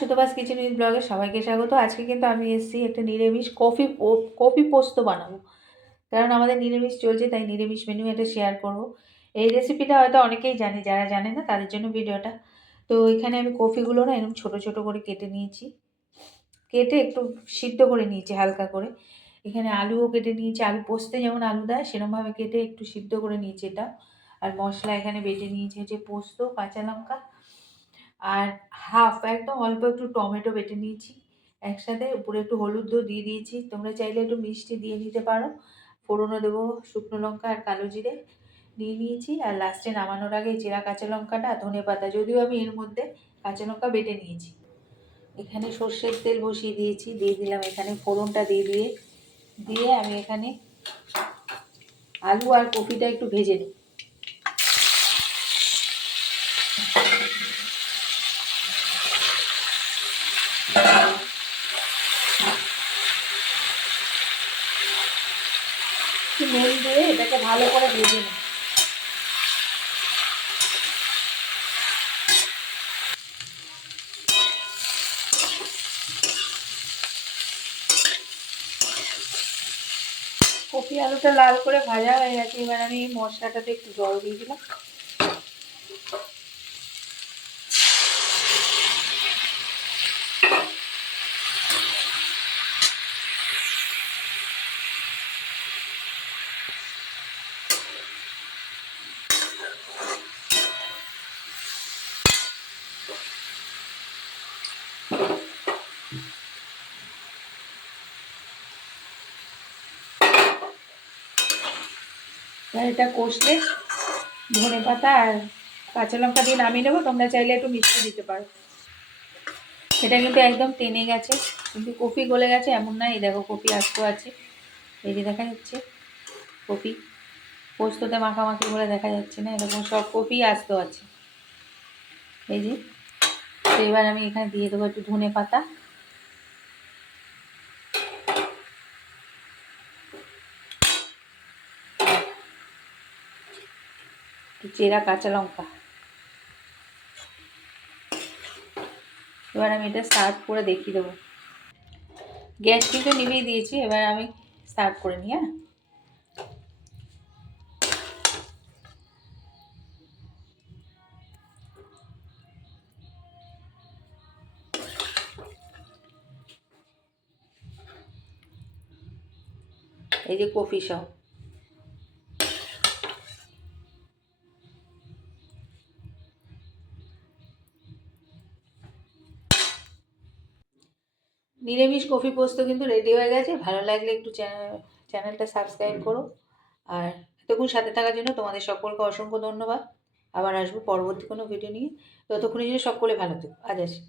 সুতোবাস kitchen with ব্লগে সবাইকে স্বাগত। আজকে কিন্তু আমি এসেছি একটা নিরামিষ কফি কফি পোস্ত বানাবো। কারণ আমাদের নিরামিষ চলছে, তাই নিরামিষ মেনু এটা শেয়ার করব। এই রেসিপিটা হয়তো অনেকেই জানে, যারা জানে না, তাদের জন্য ভিডিওটা তো এখানে আমি কফিগুলো না এরকম ছোটো ছোটো করে কেটে নিয়েছি। কেটে একটু সিদ্ধ করে নিয়েছি হালকা করে। এখানে আলুও কেটে নিয়েছি। আলু পোস্তে যেমন আলু দেয় সেরকমভাবে কেটে একটু সিদ্ধ করে নিয়েছি এটা। আর মশলা এখানে বেটে নিয়েছি হচ্ছে পোস্ত, কাঁচা লঙ্কা। আর হাফ একদম অল্প একটু টমেটো বেটে নিয়েছি। একসাথে উপরে একটু হলুদও দিয়ে দিয়েছি। তোমরা চাইলে একটু মিষ্টি দিয়ে নিতে পারো। ফোড়নও দেবো, শুকনো লঙ্কা আর কালো জিরে নিয়ে নিয়েছি। আর লাস্টে নামানোর আগে চেরা কাঁচা লঙ্কাটা, ধনে পাতা, যদিও আমি এর মধ্যে কাঁচা লঙ্কা বেটে নিয়েছি। এখানে সর্ষের তেল বসিয়ে দিয়েছি। দিয়ে দিলাম এখানে ফোড়নটা দিয়ে দিয়ে দিয়ে আমি এখানে আলু আর কপিটা একটু ভেজে নিই। নুন দিয়ে এটাকে ভালো করে ভেজে কপি আলুটা লাল করে ভাজা হয়ে গেছে। এবার আমি মশলাটাতে একটু জল দিয়ে দিলাম। এবার এটা কষলে ধনে পাতা আর কাঁচা লঙ্কা দিয়ে নামিয়ে নেব। তোমরা চাইলে একটু মিষ্টি দিতে পারো। এটা কিন্তু একদম টেনে গেছে, কিন্তু কপি গলে গেছে এমন না। এই দেখো কপি আস্ত আছে। এই যে দেখা যাচ্ছে, কপি। পোস্ততে মাখামাখি বলে দেখা যাচ্ছে না, এরকম সব কপি আস্ত আছে। এই যে এবার আমি এখানে দিয়ে দেবো একটু ধনে পাতা। চেরা কাঁচা লঙ্কা। এবার আমি এটা সার্ভ করে দেখিয়ে দেবো। গ্যাস কিন্তু নিভিয়ে দিয়েছি, এবার আমি সার্ভ করে নিই হ্যাঁ? এই যে কফি সহ নিরামিষ কফি পোস্ত কিন্তু রেডি হয়ে গেছে। ভালো লাগলে একটু চ্যানেলটা সাবস্ক্রাইব করো। আর এতক্ষণ সাথে থাকার জন্য তোমাদের সকলকে অসংখ্য ধন্যবাদ। আবার আসব পরবর্তী কোনো ভিডিও নিয়ে। ততক্ষণের জন্য সকলে ভালো থেকো। আজ আসি।